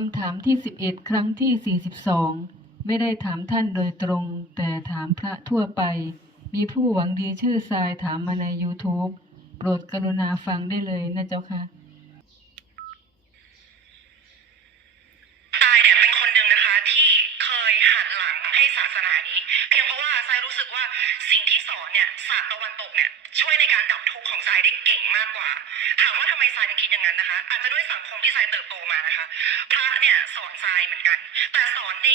คำถามที่ 11 ครั้งที่ 42 ไม่ได้ถามท่านโดยตรง แต่ถามพระทั่วไป มีผู้หวังดีชื่อทรายถามมาใน YouTube โปรดกรุณาฟังได้เลยนะเจ้าค่ะทรายเนี่ยเป็นคนหนึ่งนะคะ ที่เคยหันหลังให้ศาสนานี้ เพียงเพราะว่าทรายรู้สึกว่าสิ่งที่สอนเนี่ยศาสตร์ตะวันตกเนี่ยช่วยในการดับทุกข์ของทรายได้เก่งมากกว่าามว่าทำไมทรายถึงคิดอย่างนั้นนะคะ อาจจะด้วยสังคมที่ทรายเติบโตมานะคะพระเนี่ยสอนทรายเหมือนกัน แต่สอนใน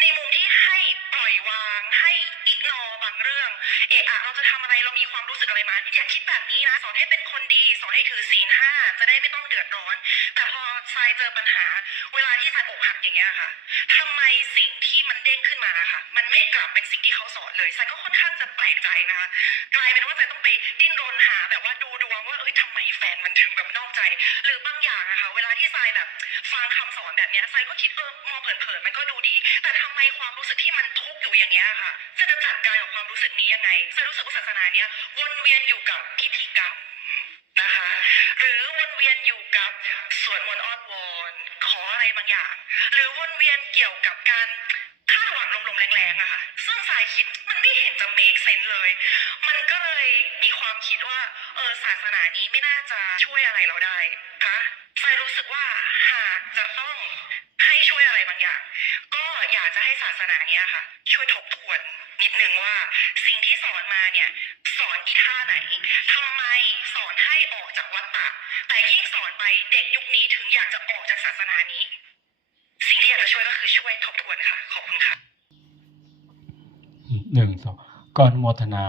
ในมุมที่ให้ปล่อยวางให้อิกนอบางเรื่อง เอะอะเราจะทำอะไรเรามีความรู้สึกอะไรมาอย่าคิดแบบนี้นะสอนให้เป็นคนดี สอนให้ถือศีลห้าจะได้ไม่ต้องเดือดร้อน แต่พอทรายเจอปัญหา เวลาที่ทรายอกหักอย่างเงี้ยค่ะทำไมสิ่งที่มันเด้งขึ้นมาค่ะ มันไม่กลับเป็นสิ่งที่เขาสอนเลยทรายก็ค่อนข้างจะแปลกใจนะคะกลายเป็นว่าทรายต้องไปดิ้นรนหาแบบว่าดู ยทำไมแฟนมันถึงแบบนอกใจ หรือบางอย่างอะค่ะเวลาที่ทรายแบบฟังคำสอนแบบเนี้ยทรายก็คิดเออมองเผินๆมันก็ดูดี แต่ทำไมความรู้สึกที่มันทุกข์อยู่อย่างเงี้ยค่ะจะจะจัดการกับความรู้สึกนี้ยังไงทรายรู้สึกว่าศาสนาเนี้ยวนเวียนอยู่กับพิธีกรรมนะคะ หรือวนเวียนอยู่กับสวดมนต์อ้อนวอนขออะไรบางอย่าง หรือวนเวียนเกี่ยวกับาสนานี้ไม่น่าจะช่วยอะไรเราได้คะสายรู้สึกว่าหากจะต้องให้ช่วยอะไรบางอย่าง ก็อยากจะให้ศาสนาเนี้ยค่ะ ช่วยทบทวนนิดนึงว่า สิ่งที่สอนมาเนี่ยสอนอีท่าไหนทำไมสอนให้ออกจากวัฏฏะแต่ยิ่งสอนไปเด็กยุคนี้ถึงอยากจะออกจากศาสนานี้ สิ่งที่อยากจะช่วยก็คือช่วยทบทวนค่ะขอบคุณค่ะหนึ่งสองก่อนโมทนา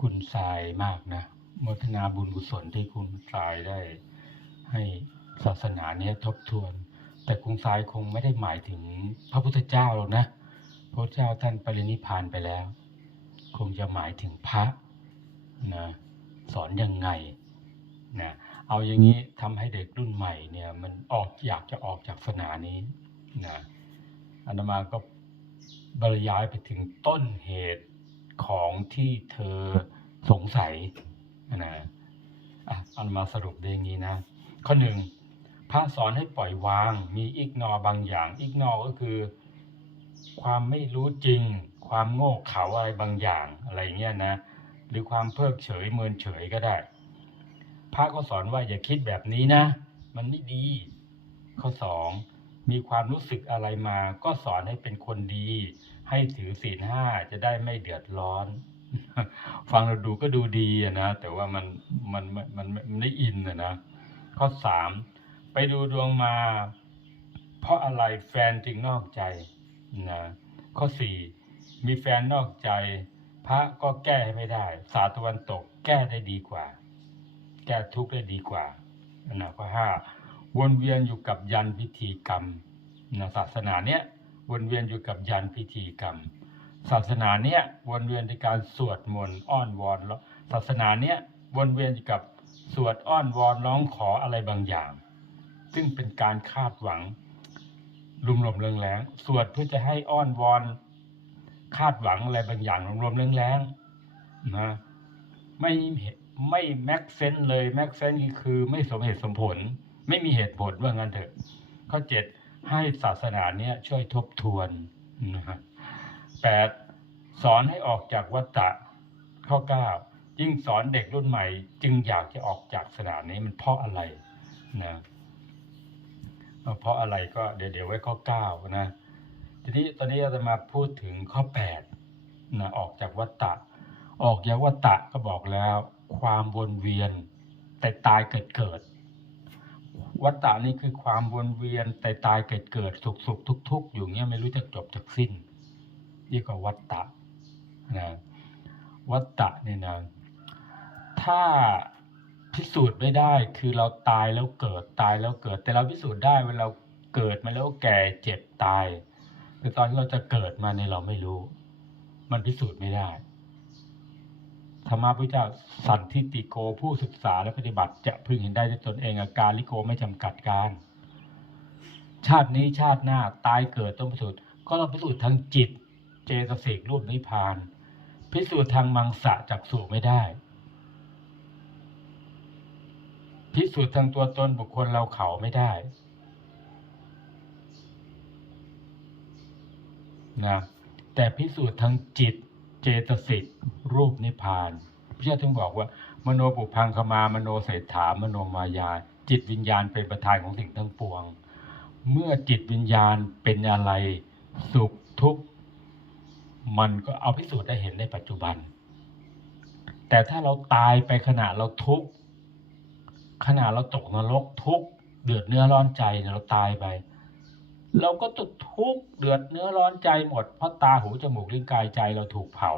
คุณทรายมากนะ มทนาบุญกุศลที่คุณทรายได้ให้ศาสนาเนี้ยทบทวน แต่คุณทรายคงไม่ได้หมายถึงพระพุทธเจ้าหรอกนะพระเจ้าท่านปรินิพานไปแล้ว คงจะหมายถึงพระนะสอนยังไงนะเอาอย่างนี้ทำให้เด็กรุ่นใหม่เนี่ยมันออกอยากจะออกจากศาสนานี้นะอาตมาก็บรรยายไปถึงต้นเหตุของที่เธอสงสัย นะอะอามาสรุปได้อย่างนี้นะ ข้อหนึ่งพระสอนให้ปล่อยวาง มีอิกนอบางอย่าง อิกนอก็คือ ความไม่รู้จริง ความโง่เขลาอะไรบางอย่างอะไรเงี้ยนะ หรือความเพิกเฉยเมินเฉยก็ได้ พระก็สอนว่าอย่าคิดแบบนี้นะ มันไม่ดี ข้อสองมีความรู้สึกอะไรมา ก็สอนให้เป็นคนดี ให้ถือศีลห้าจะได้ไม่เดือดร้อน ฟังเราดูก็ดูดีอะนะ แต่ว่ามันมันมันมันมันไม่อินอะนะ ข้อสามไปดูดวงมา เพราะอะไรแฟนจึงนอกใจนะข้อสี่มีแฟนนอกใจ พระก็แก้ให้ไม่ได้ ศาสตร์ตะวันตกแก้ได้ดีกว่า แก้ทุกข์ได้ดีกว่านะข้อห้าวนเวียนอยู่กับยันพิธีกรรมนะศาสนาเนี้ยวนเวียนอยู่กับยันพิธีกรรม ศาสนาเนี้ยวนเวียนในการสวดมนต์อ้อนวอนศาสนาเนี้ยวนเวียนกับสวดอ้อนวอนร้องขออะไรบางอย่าง ซึ่งเป็นการคาดหวังรุมรวมเรืองแรงสวดเพื่อจะให้อ้อนวอนคาดหวังอะไรบางอย่างรวมๆเรืองแรงนะไม่ไม่แม็กเซนเลยแม็กเซนคือไม่สมเหตุสมผล ไม่มีเหตุผลว่างั้นเถอะข้อเจ็ดให้ศาสนาเนี้ยช่วยทบทวนนะฮะ แปดสอนให้ออกจากวัฏฏะข้อเก้ายิ่งสอนเด็กรุ่นใหม่ จึงอยากจะออกจากสนานี้มันเพราะอะไรนะเพราะอะไรก็เดี๋ยวเดี๋ยวไว้ข้อเก้านะทีนี้ตอนนี้เราจะมาพูดถึงข้อแปดนะออกจากวัฏฏะออกจากวัฏฏะก็บอกแล้ว ความวนเวียนแต่ตายเกิดเกิดวัฏฏะนี่คือความวนเวียนแต่ตายเกิดเกิดสุขสุขทุกทุกๆอยู่เงี้ยไม่รู้จะจบจากสิ้น นี่ก็วัฏฏะนะวัฏฏะเนี่ยนะถ้าพิสูจน์ไม่ได้คือเราตายแล้วเกิดตายแล้วเกิด แต่เราพิสูจน์ได้เวลาเราเกิดมาแล้วแก่เจ็บตายแต่ตอนที่เราจะเกิดมาเนี่ยเราไม่รู้ มันพิสูจน์ไม่ได้ธรรมะพระเจ้าสันทิติโกผู้ศึกษาและปฏิบัติ จะพึงเห็นได้ด้วยตนเองอาการลิโกไม่จำกัดการ ชาตินี้ชาติหน้าตายเกิดต้องพิสูจน์ก็ต้องพิสูจน์ทางจิต เจตสิกรูปนิพพาน พิสูจน์ทางมังสะจักสูไม่ได้ พิสูจน์ทางตัวตนบุคคลเราเขาไม่ได้นะแต่พิสูจน์ทางจิตเจตสิกรูปนิพพานพระเจ้าถึงบอกว่ามโนปุพังคมามโนเศรษฐามโนมายา จิตวิญญาณเป็นประธานของสิ่งทั้งปวง เมื่อจิตวิญญาณเป็นอะไร สุขทุกข์ มันก็เอาพิสูจน์ได้เห็นในปัจจุบัน แต่ถ้าเราตายไปขณะเราทุกข์ขณะเราตกนรกทุกข์เดือดเนื้อร้อนใจเนี่ยเราตายไป เราก็จะทุกข์เดือดเนื้อร้อนใจหมดเพราะตาหูจมูกลิ้นกายใจเราถูกเผา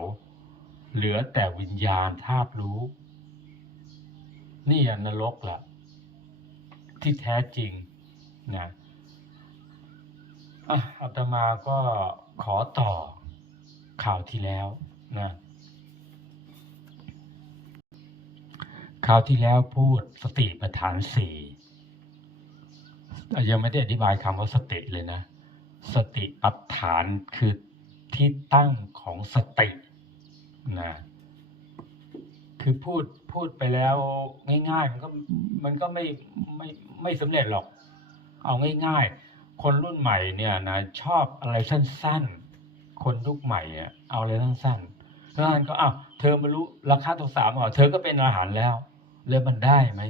เหลือแต่วิญญาณธาตุรู้ นี่อะนรกละที่แท้จริงนะอะอาตมาก็ขอต่อ ข่าวที่แล้วนะข่าวที่แล้วพูดสติปัฏฐานสี่ยังไม่ได้อธิบายคำว่าสติเลยนะ สติปัฏฐานคือที่ตั้งของสตินะคือพูดพูดไปแล้วง่าย ๆ มันก็มันก็ไม่ไม่ไม่สำเร็จหรอก เอาง่าย ๆ คนรุ่นใหม่เนี่ยนะชอบอะไรสั้น ๆ คนยุคใหม่อะเอาอะไรสั้นๆแล้วท่านก็อ้าวเธอมารู้ราคาตัวสามเหรอเธอก็เป็นอาหารแล้ว แล้วมันได้ไหม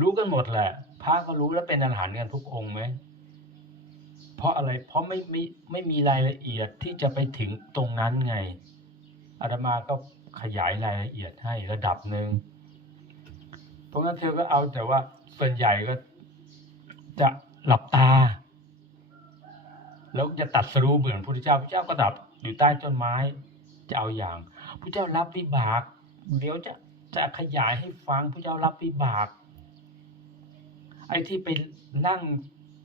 รู้กันหมดแหละพระก็รู้แล้วเป็นอาหารกันทุกองค์ไหมเพราะอะไรเพราะไม่ไม่ไม่มีรายละเอียดที่จะไปถึงตรงนั้นไงอาตมาก็ขยายรายละเอียดให้ระดับหนึ่งเพราะงั้นเธอก็เอาแต่ว่าส่วนใหญ่ก็จะหลับตา แล้วจะตัดสรู้เหมือนพระพุทธเจ้าพระเจ้าก็ดับอยู่ใต้ต้นไม้จะเอาอย่างพระเจ้ารับวิบาก เดี๋ยวจะจะขยายให้ฟังพระเจ้ารับวิบาก ไอ้ที่ไปนั่ง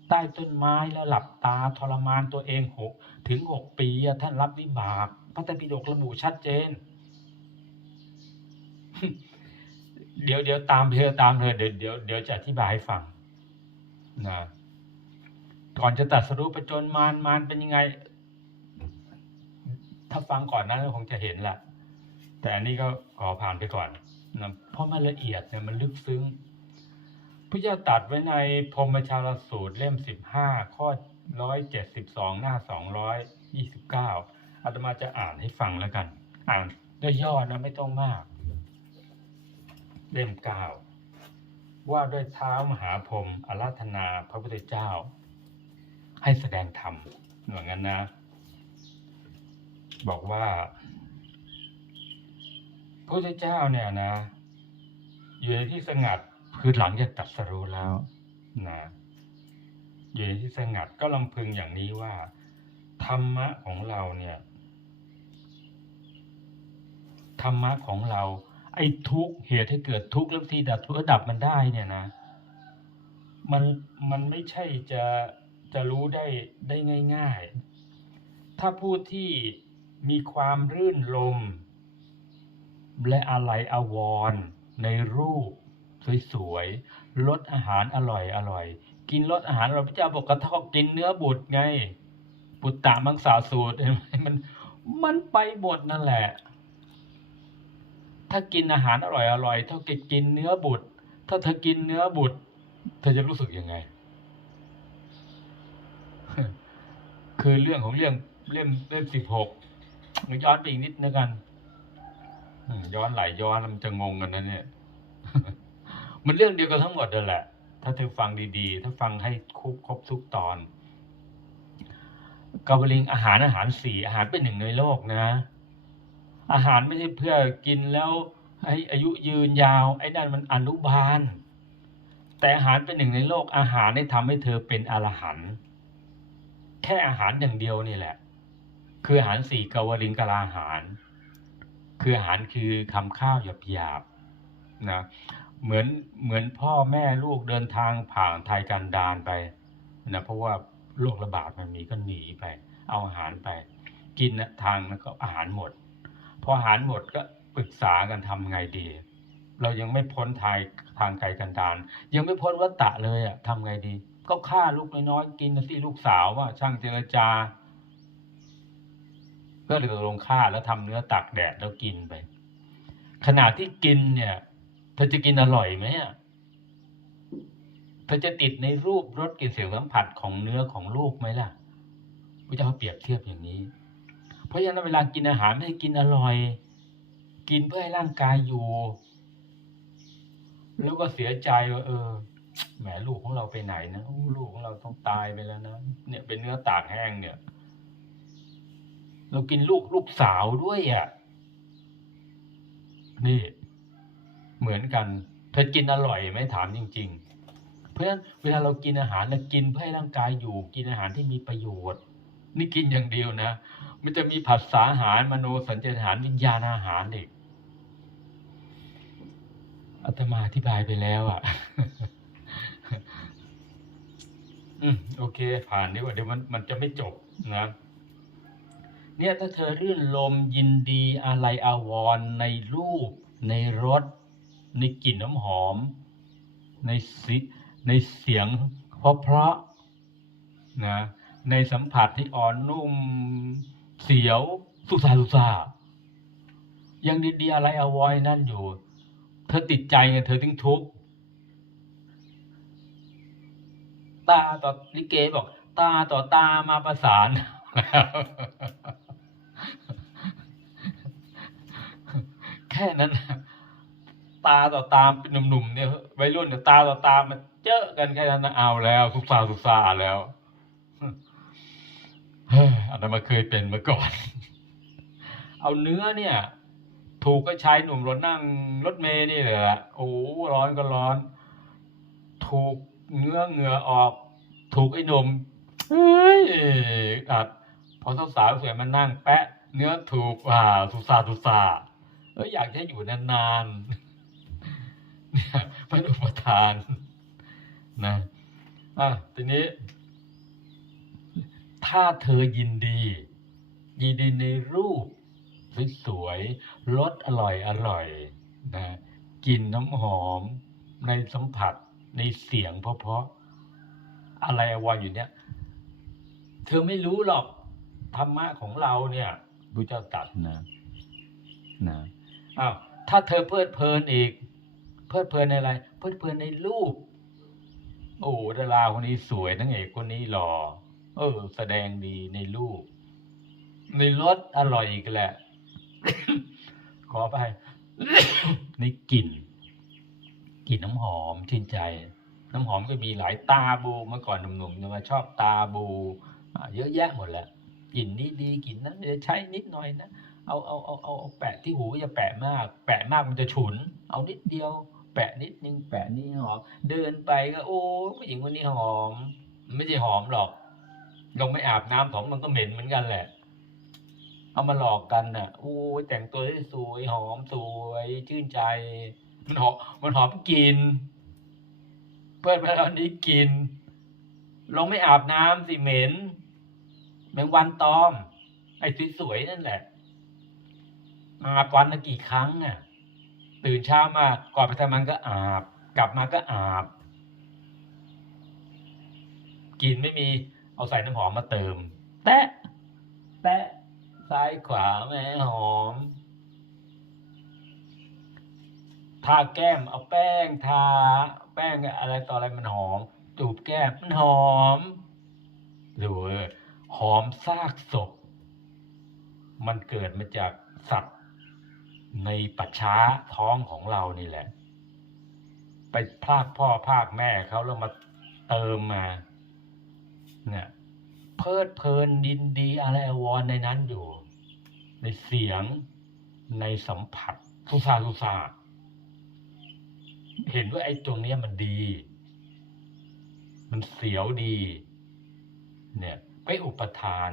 ใต้ต้นไม้แล้วหลับตาทรมานตัวเองหกถึงหกปีท่านรับวิบาก พระไตรปิฎกระบุชัดเจน เดี๋ยวเดี๋ยวตามเธอตามเธอเดี๋ยวเดี๋ยวเดี๋ยวจะอธิบายให้ฟังนะ ก่อนจะตัดสรุปประจนมารมารเป็นยังไง ถ้าฟังก่อนนะคงจะเห็นแหละแต่อันนี้ก็ขอผ่านไปก่อนนะเพราะมันละเอียดเนี่ยมันลึกซึ้งพระเจ้าตัดไว้ในพรมชาลสูตรเล่มสิบห้าข้อร้อยเจ็ดสิบสองหน้าสองร้อยยี่สิบเก้าอาตมาจะอ่านให้ฟังแล้วกัน อ่านย่อๆนะไม่ต้องมาก เล่มเก้าว่าด้วยเท้ามหาพรมอาราธนาพระพุทธเจ้า ให้แสดงธรรมเหมือนกันนะ บอกว่าพระเจ้าเนี่ยนะ อยู่ในที่สงัดคือหลังจากตัดสรู้แล้วนะอยู่ในที่สงัดก็ลำพึงอย่างนี้ว่า ธรรมะของเราเนี่ย ธรรมะของเรา ไอ้ทุกข์เหตุให้เกิดทุกข์แล้วทีดับทุกข์แล้วดับมันได้เนี่ยนะ มันมันไม่ใช่จะ จะรู้ได้ได้ง่าย ๆ ถ้าผู้ที่มีความรื่นลม และอะไรอาวรในรูปสวยๆ รสอาหารอร่อยอร่อย กินรสอาหารเราพระเจ้าบอกกระทอกกินเนื้อบุตรไงปุตรตะมังสาสูตรเห็นไหมมันมันไปหมดนั่นแหละ ถ้ากินอาหารอร่อยอร่อยเท่ากับกินเนื้อบุตร ถ้าเธอกินเนื้อบุตร เธอจะรู้สึกยังไง คือเรื่องของเรื่องเล่มเล่มสิบหกย้อนไปอีกนิดนึงกันย้อนหลายย้อนมันจะงงกันนะเนี่ย มันเรื่องเดียวกันทั้งหมดนั่นแหละ ถ้าเธอฟังดีๆ ถ้าฟังให้ครบครบทุกตอนกาวลิงอาหารอาหารสี่อาหารเป็นหนึ่งในโลกนะ อาหารไม่ใช่เพื่อกินแล้วให้อายุยืนยาว ไอ้นั่นมันอนุบาล แต่อาหารเป็นหนึ่งในโลกอาหารได้ทำให้เธอเป็นอรหันต์ แค่อาหารอย่างเดียวนี่แหละ คืออาหารสี่กาวลิงกลาอาหาร คืออาหารคือคำข้าวหยาบๆนะเหมือนเหมือนพ่อแม่ลูกเดินทางผ่านไทยกันดานไปนะเพราะว่าโรคระบาดมันมีก็หนีไป เอาอาหารไป กินทางแล้วก็อาหารหมด พออาหารหมดก็ปรึกษากันทำไงดี เรายังไม่พ้นทายทางไกลกันดาน ยังไม่พ้นวัฏฏะเลยอะทำไงดี ก็ฆ่าลูกน้อยๆกินสิลูกสาวว่าช่างเจรจา ก็เลยตกลงฆ่าแล้วทำเนื้อตักแดดแล้วกินไป ขณะที่กินเนี่ยเธอจะกินอร่อยไหมอะเธอจะติดในรูปรสกลิ่นเสียงสัมผัสของเนื้อของลูกไหมล่ะพระเจ้าเปรียบเทียบอย่างนี้ เพราะฉะนั้นเวลากินอาหารไม่ให้กินอร่อย กินเพื่อให้ร่างกายอยู่ แล้วก็เสียใจว่าเออ แหมลูกของเราไปไหนนะลูกของเราต้องตายไปแล้วนะเนี่ยเป็นเนื้อตากแห้งเนี่ย เรากินลูกลูกสาวด้วยอะนี่ เหมือนกัน เธอกินอร่อยไหมถามจริง ๆ เพราะฉะนั้นเวลาเรากินอาหารเรากินเพื่อให้ร่างกายอยู่ กินอาหารที่มีประโยชน์ นี่กินอย่างเดียวนะ มันจะมีผัสสะอาหารมโนสัญญาอาหารวิญญาณอาหารอีกอาตมาอธิบายไปแล้วอะ อืมโอเค ผ่านดีกว่าเดี๋ยวมันมันจะไม่จบนะเนี่ยถ้าเธอรื่นลมยินดีอะไรอาวรณ์ในรูป ในรสในกลิ่นน้ำหอม ในสิในเสียงเพราะเพราะนะในสัมผัสที่อ่อนนุ่มเสียวสุสาสุสายังดีๆอะไรอาวรณ์นั่นอยู่ เธอติดใจไงเธอถึงทุกข์ ตาต่อลิเกบอก ตาต่อตามาประสานแค่นั้นตาต่อตาเป็นหนุ่มๆเนี่ยวัยรุ่นเนี่ยตาต่อตามันเจอกันแค่นั้นเอาแล้วสุกซาสุกซาแล้วอันนั้นมาเคยเป็นมาก่อน เอาเนื้อเนี่ย ถูกก็ใชายหนุ่มรถนั่งรถเมย์นี่แหละโอ้ร้อนก็ร้อน ถูกเนื้อเหงื่อออก ถูกไอ้หนุ่มเฮ้ยอัดพอสาวๆสวยมานั่งแปะ เนื้อถูกอ่าสุสาสุสาเอออยากให้อยู่นานๆเนี่ยมันอุปทานนะอะทีนี้ ถ้าเธอยินดี ยินดีในรูปสวยๆรสอร่อยอร่อยนะกลิ่นน้ำหอมในสัมผัสในเสียงเพราะๆ อะไรอวรอยู่เนี่ย เธอไม่รู้หรอกธรรมะของเราเนี่ยพระเจ้าตรัดนะนะอ้าวถ้าเธอเพลิดเพลินอีก เพลิดเพลินในอะไร เพลิดเพลินในรูป โอ้ดาราคนนี้สวยนางเอกคนนี้หล่อเออ แสดงดีในรูปในรสอร่อยอีกแหละ ขอไปในกลิ่นกลิ่นน้ำหอมชื่นใจ น้ำหอมก็มีหลายตาบูเมื่อก่อนหนุ่มๆเนี่ยมาชอบตาบูเยอะแยะหมดแหละกลิ่นนี้ดีกลิ่นนั้นจะใช้นิดหน่อยนะเอาเอาเอาเอาเอาแปะที่หูอย่าแปะมาก แปะมากมันจะฉุน เอานิดเดียว แปะนิดนึงแปะนี่หอมเดินไปก็ โอ้ผู้หญิงคนนี้หอม ไม่ใช่หอมหรอกเราไม่อาบน้ำถมมันก็เหม็นเหมือนกันแหละ เอามาหลอกกันน่ะโอ้แต่งตัวสวยหอมสวยชื่นใจ มันหอมมันหอมกิน เพื่อนมาแล้วนี้กิน ลงไม่อาบน้ำสิเหม็นแมงวันตอม ไอ้สวยๆนั่นแหละ อาบวันละกี่ครั้งอะ ตื่นเช้ามาก่อนไปทำงานก็อาบ กลับมาก็อาบ กินไม่มี เอาใส่น้ำหอมมาเติม แตะ แตะซ้ายขวาแม่หอม ทาแก้ม เอาแป้งทา แป้งอะไรต่ออะไรมันหอม จูบแก้มมันหอมดูเอหอมซากศพ มันเกิดมาจากสัตว์ในปัจช้าท้องของเรานี่แหละ ไปพากพ่อพากแม่เขาแล้วมาเติมมาเนี่ยเพลิดเพลินดินดีอะไรอวรในนั้นอยู่ ในเสียงในสัมผัสทุสาทุสา เห็นว่าไอ้ตรงเนี้ยมันดี มันเสียวดี เนี่ยไปอุปทาน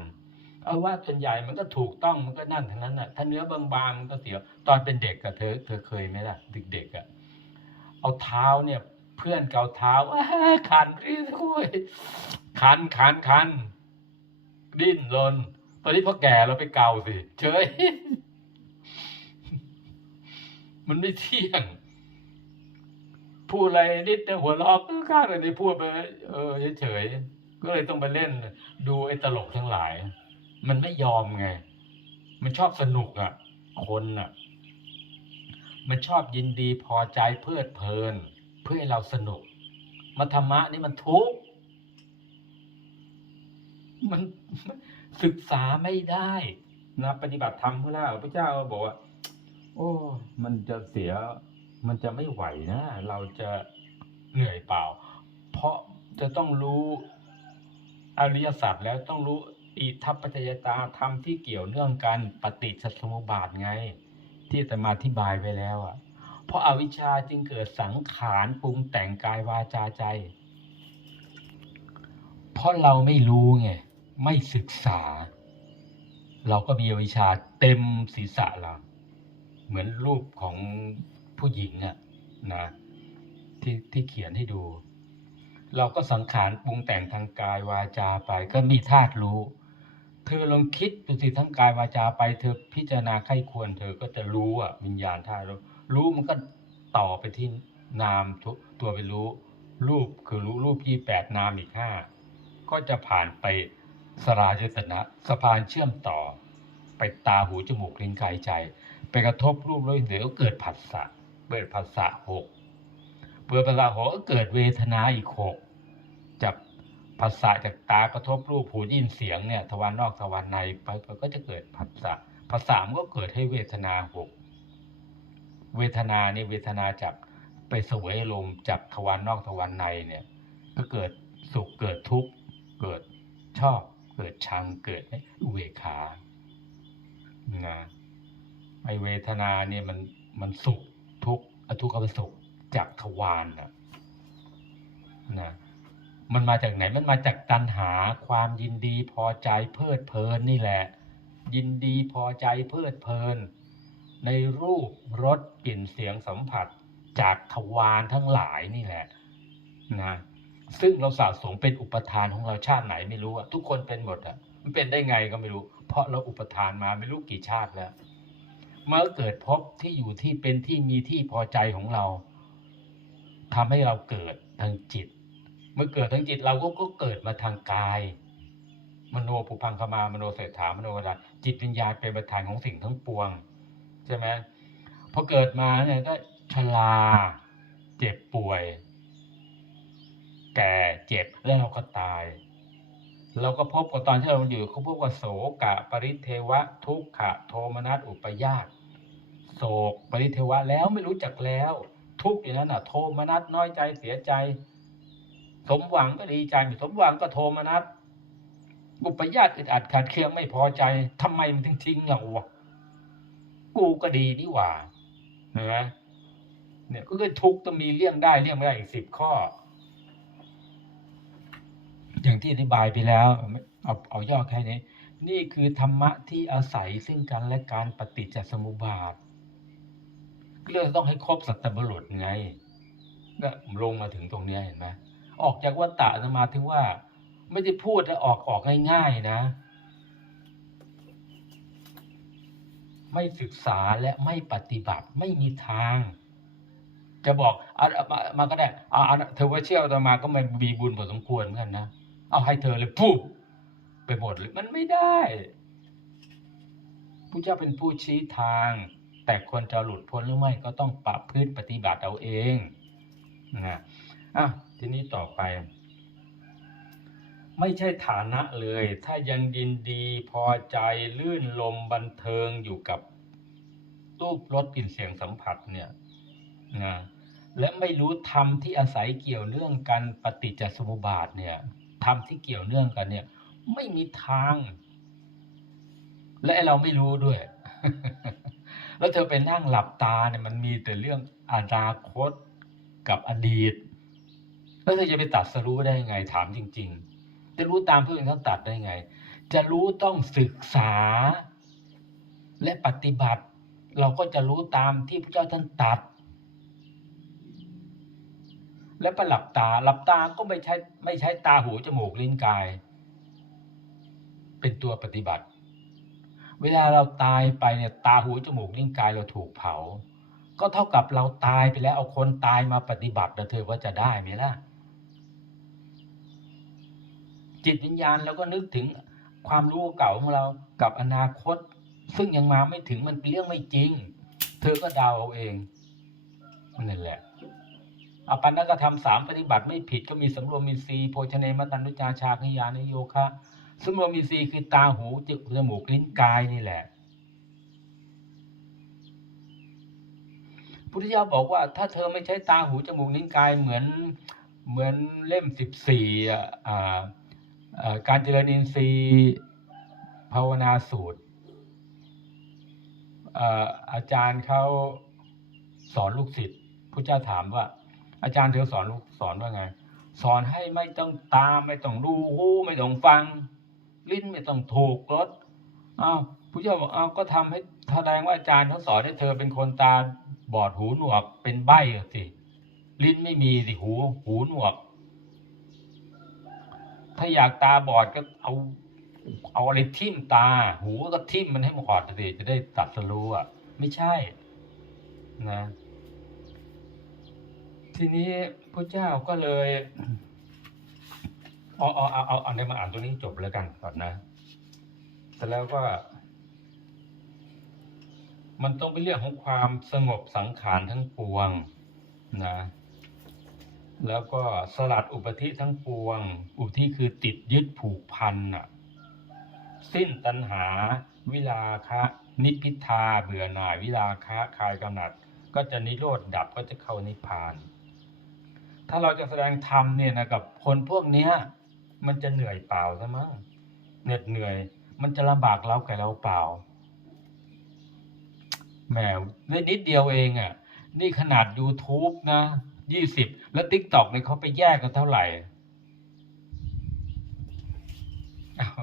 เอาว่าส่วนใหญ่มันก็ถูกต้องมันก็นั่นทั้งนั้นน่ะ ถ้าเนื้อบางๆมันก็เสียว ตอนเป็นเด็กกับเธอ เธอเคยไหมล่ะเด็กๆอะเอาเท้าเนี่ย เพื่อนเกาเท้าคันรีทุยคันคันคันดิ้นรนตอนนี้พอแก่เราไปเกาสิเฉยมันไม่เที่ยง พูดอะไรนิดหัวเราะก็ข้างเลยพูดไปเออเฉยๆก็เลยต้องไปเล่นดูไอ้ตลกทั้งหลาย มันไม่ยอมไง มันชอบสนุกอะ คนอะ มันชอบยินดีพอใจเพลิดเพลิน เพื่อให้เราสนุกมาธรรมะนี่มันทุกข์มันศึกษาไม่ได้นะปฏิบัติธรรมพระเจ้าพระเจ้าบอกว่า โอ้ มันจะเสีย มันจะไม่ไหวนะ เราจะเหนื่อยเปล่า เพราะจะต้องรู้อริยสัจแล้วต้องรู้อิทัปปัจจยตาธรรมที่เกี่ยวเนื่องกันปฏิจจสมุปบาทไง ที่อาตมาอธิบายไปแล้วอะ เพราะอาวิชชาจึงเกิดสังขารปรุงแต่งกายวาจาใจ เพราะเราไม่รู้ไงไม่ศึกษา เราก็มีอวิชชาเต็มศีรษะเราเหมือนรูปของ ผู้หญิงอะนะที่ที่เขียนให้ดู เราก็สังขารปรุงแต่งทางกายวาจาไป ก็มีธาตุรู้ เธอลองคิดดูสิทั้งกายวาจาไป เธอพิจารณาไข้ควร เธอก็จะรู้อะวิญญาณธาตุรู้รู้มันก็ต่อไปที่นามทุตัวไปรู้ รูปคือรู้รูปยี่แปดนามอีกห้าก็จะผ่านไปสรายตนะสะพานเชื่อมต่อ ไปตาหูจมูกลิ้นกายใจ ไปกระทบรูปแล้วเดี๋ยวเกิดผัสสะ เกิดผัสสะหกเปิดผัสสะหกก็เกิดเวทนาอีกหกจากผัสสะจากตากระทบรูปหูยินเสียงเนี่ยทวารนอกทวารในไปก็จะเกิดผัสสะผัสสะมันก็เกิดให้เวทนาหกเวทนานี่เวทนาจากไปเสวยอารมจากทวารนอกทวารในเนี่ยก็เกิดสุขเกิดทุกข์เกิดชอบเกิดชังเกิดอุเบกขานะไอเวทนาเนี่ยมันมันสุข อทุกขมสุขจากทวารนะนะมันมาจากไหนมันมาจากตัณหาความยินดีพอใจเพลิดเพลินนี่แหละ ยินดีพอใจเพลิดเพลิน ในรูปรสกลิ่นเสียงสัมผัสจากทวารทั้งหลายนี่แหละนะซึ่งเราสะสมเป็นอุปทานของเราชาติไหนไม่รู้อะทุกคนเป็นหมดอะมันเป็นได้ไงก็ไม่รู้ เพราะเราอุปทานมาไม่รู้กี่ชาติแล้ว มื่อเกิดพบที่อยู่ที่เป็นที่มีที่พอใจของเราทำให้เราเกิดทางจิต เมื่อเกิดทางจิตเราก็ก็เกิดมาทางกาย มโนปุพังคมามโนเศรษฐามโนวดาจิตวิญญาณเป็นประธานของสิ่งทั้งปวงใช่ไหมพอเกิดมาเนี่ยก็ชราเจ็บป่วย แก่เจ็บแล้วเราก็ตาย เราก็พบกับตอนที่เราอยู่เขาพบกับโศกะ ปริเทวะ ทุกขะ โทมนัสอุปยาต โศกปริเทวะแล้วไม่รู้จักแล้ว ทุกอย่างนั้นน่ะ โทมนัสน้อยใจเสียใจ สมหวังก็ดีใจไม่สมหวังก็โทมนัสอุปยาตอึดอัดขัดเคืองไม่พอใจทำไมมันถึงทิ้งเราวะกูก็ดีนี่หว่าเห็นไหมเนี่ยก็คือทุกต้องมีเลี่ยงได้เลี่ยงไม่ได้อีกสิบข้อ อย่างที่อธิบายไปแล้ว เอาเอาย่อแค่นี้ นี่คือธรรมะที่อาศัยซึ่งกันและการปฏิจจสมุปบาท เรื่องต้องให้ครบสัตบุรุษไงก็ลงมาถึงตรงเนี้ยเห็นไหมออกจากวัฏฏะมาถึงว่า ไม่ได้พูดแล้วออกออกง่ายๆนะ ไม่ศึกษาและไม่ปฏิบัติไม่มีทาง จะบอกอามาก็ได้เอาเธอว่าเชื่ออาตมาก็ไม่มีบุญพอสมควรเหมือนกันนะเอาให้เธอเลยปุ๊บไปหมดเลยมันไม่ได้ผู้เจ้าเป็นผู้ชี้ทาง แต่คนจะหลุดพ้นหรือไม่ก็ต้องปรับพื้นปฏิบัติเอาเองนะอะทีนี้ต่อไป ไม่ใช่ฐานะเลย ถ้ายังยินดีพอใจลื่นลมบันเทิงอยู่กับรูปรสกลิ่นเสียงสัมผัสเนี่ยนะและไม่รู้ธรรมที่อาศัยเกี่ยวเนื่องกันปฏิจจสมุปบาทเนี่ยธรรมที่เกี่ยวเนื่องกันเนี่ย ไม่มีทาง และเราไม่รู้ด้วย แล้วเธอไปนั่งหลับตาเนี่ยมันมีแต่เรื่องอนาคตกับอดีต แล้วเธอจะไปตัดสรู้ได้ยังไงถามจริง ๆ จะรู้ตามเพื่อนเขาตัดได้ไง จะรู้ต้องศึกษา และปฏิบัติ เราก็จะรู้ตามที่พระเจ้าท่านตัด แล้วไปหลับตาหลับตาก็ไม่ใช่ไม่ใช้ตาหูจมูกลิ้นกาย เป็นตัวปฏิบัติ เวลาเราตายไปเนี่ยตาหูจมูกลิ้นกายเราถูกเผา ก็เท่ากับเราตายไปแล้วเอาคนตายมาปฏิบัติเธอว่าจะได้ไหมล่ะ จิตวิญญาณเราก็นึกถึงความรู้เก่าของเรากับอนาคต ซึ่งยังมาไม่ถึงมันเป็นเรื่องไม่จริง เธอก็เดาเอาเองนั่นแหละอปันนก็ทำสามปฏิบัติไม่ผิดก็มีสำรวมมีสีโภชเนมตันุจาชาคยานโยคะ ซึ่งรวมอินทรีย์คือตาหูจมูกลิ้นกายนี่แหละพุทธเจ้าบอกว่าถ้าเธอไม่ใช้ตาหูจมูกลิ้นกายเหมือนเหมือนเล่มสิบสี่การเจริญอินทรีย์ภาวนาสูตรอาอาจารย์เขาสอนลูกศิษย์พุทธเจ้าถามว่า อาจารย์เธอสอนลูกสอนว่าไง สอนให้ไม่ต้องตามไม่ต้องดูหูไม่ต้องฟัง ลิ้นไม่ต้องถูกรสอ้าวพุทธเจ้าบอกอ้าวก็ทำให้แสดงว่าอาจารย์เขาสอนให้เธอเป็นคนตาบอดหูหนวกเป็นใบ้สิลิ้นไม่มีสิหูหูหนวก ถ้าอยากตาบอดก็เอาเอาอะไรทิ่มตา หูก็ทิ่มมันให้มันบอดสิจะได้ตัดสรู้อะ ไม่ใช่ นะ ทีนี้พระเจ้าก็เลย เอาเอาเอาเอาเอาในมาอ่านตัวนี้จบแล้วกันก่อนนะแต่แล้วก็ มันต้องเป็นเรื่องของความสงบสังขารทั้งปวงนะแล้วก็สลัดอุปธิทั้งปวง อุปธิคือติดยึดผูกพันน่ะ สิ้นตัณหา วิลาคะ นิพพิทาเบื่อหน่าย วิลาคะคลายกำหนัด ก็จะนิโรธดับก็จะเข้านิพพาน ถ้าเราจะแสดงธรรมเนี่ยนะกับคนพวกเนี้ย มันจะเหนื่อยเปล่าซะมั้งเหน็ดเหนื่อย มันจะลำบากเราแก่เราเปล่าแหมได้นิดเดียวเองอะ่ะ นี่ขนาด YouTube นะยี่สิบแล้ว TikTok เนี่ยเขาไปแยกกันเท่าไหร่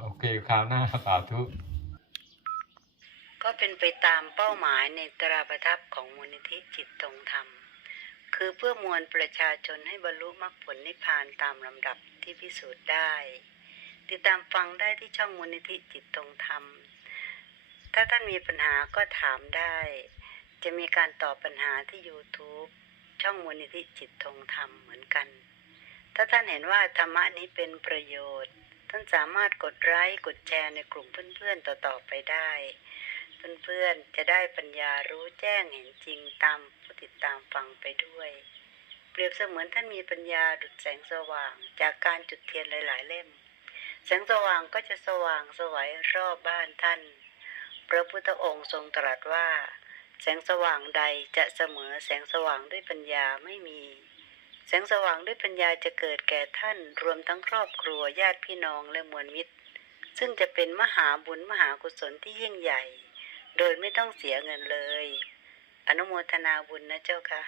โอเคคราวหน้าสาธุก็เป็นไปตามเป้าหมายในตราประทับของมูลนิธิจิตตรงธรรม คือเพื่อมวลประชาชนให้บรรลุมรรคผลนิพพานตามลำดับที่พิสูจน์ได้ ติดตามฟังได้ที่ช่องมูลนิธิจิตตรงธรรม ถ้าท่านมีปัญหาก็ถามได้ จะมีการตอบปัญหาที่ YouTube ช่องมูลนิธิจิตตรงธรรมเหมือนกัน ถ้าท่านเห็นว่าธรรมะนี้เป็นประโยชน์ ท่านสามารถกดไลค์กดแชร์ในกลุ่มเพื่อนๆต่อๆไปได้ เพื่อนๆ จะได้ปัญญารู้แจ้งเห็นจริงตามผู้ติดตามฟังไปด้วย เปรียบเสมือนท่านมีปัญญาดุจแสงสว่าง จากการจุดเทียนหลาย ๆ เล่ม แสงสว่างก็จะสว่างสวัยรอบบ้านท่าน พระพุทธองค์ทรงตรัสว่า แสงสว่างใดจะเสมอแสงสว่างด้วยปัญญาไม่มี แสงสว่างด้วยปัญญาจะเกิดแก่ท่านรวมทั้งครอบครัวญาติพี่น้องและมวลมิตร ซึ่งจะเป็นมหาบุญมหากุศลที่ยิ่งใหญ่ โดยไม่ต้องเสียเงินเลย อนุโมทนาบุญนะเจ้าค่ะ